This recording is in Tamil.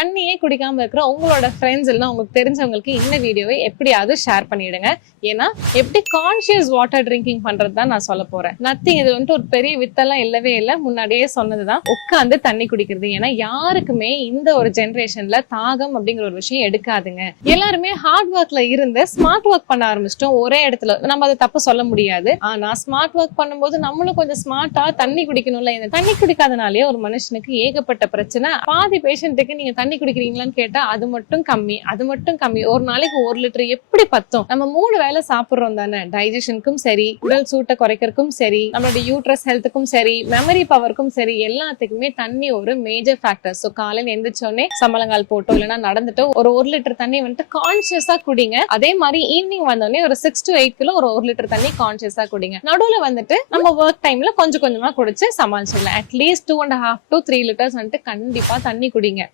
தண்ணியே குடிக்காம இருக்கிற உங்களோட ஃப்ரெண்ட்ஸ் இல்லைன்னா உங்களுக்கு தெரிஞ்சவங்களுக்கு இந்த வீடியோவை எப்படியாவது ஷேர் பண்ணிடுங்க. ஏன்னா எப்படி கான்சியஸ் வாட்டர் ட்ரிங்கிங் பண்றது தான் நான் சொல்ல போறேன். நத்திங், இது வந்துட்டு ஒரு பெரிய வித்தெல்லாம் இல்லவே இல்லை, முன்னாடியே சொன்னதுதான் உட்காந்து தண்ணி குடிக்கிறது. ஏன்னா யாருக்குமே இந்த ஒரு ஜெனரேஷன்ல தாகம் அப்படிங்கிற ஒரு விஷயம் எடுக்காதுங்க. எல்லாருமே ஹார்ட் ஒர்க்ல இருந்து ஸ்மார்ட் ஒர்க் பண்ண ஆரம்பிச்சிட்டோம் ஒரே இடத்துல. நம்ம அதை தப்பு சொல்ல முடியாது. ஆனா ஸ்மார்ட் ஒர்க் பண்ணும்போது நம்மளும் கொஞ்சம் ஸ்மார்ட்டா தண்ணி குடிக்கணும்ல. இந்த தண்ணி குடிக்காதனாலே ஒரு மனுஷனுக்கு ஏகப்பட்ட பிரச்சனை. பாதி பேஷண்ட்டுக்கு நீங்க தண்ணி குடிக்கிறீங்களான்னு கேட்டா அது மட்டும் கம்மி. ஒரு நாளைக்கு 1 லிட்டர் எப்படி பத்தும்? நம்ம 3 வேளை சாப்பிடுறோம் தானே. டைஜஷனுக்கும் சரி, உடல் சூட்டை குறைக்கிறதுக்கும் சரி, நம்மளோட யூட்ரஸ் ஹெல்த்துக்கும் சரி, மெமரி பவருக்கும் சரி, எல்லாத்துக்குமே தண்ணி ஒரு மேஜர் ஃபேக்டர். ஸோ காலையில் எந்திரிச்சோடனே சம்பளங்கால் போட்டோ இல்லைன்னா நடந்துட்டோ ஒரு 1 லிட்டர் தண்ணி வந்துட்டு கான்சியஸா குடிங்க. அதே மாதிரி ஈவினிங் வந்தோடனே ஒரு 6 to 8 கிலோ ஒரு 1 லிட்டர் தண்ணி கான்சியஸா குடிங்க. நடுவில் வந்துட்டு நம்ம ஒர்க் டைம்ல கொஞ்சம் கொஞ்சமா குடிச்சு சமாளிச்சிடலாம். அட்லீஸ்ட் 2.5 to 3 லிட்டர்ஸ் வந்துட்டு கண்டிப்பா தண்ணி குடிங்க.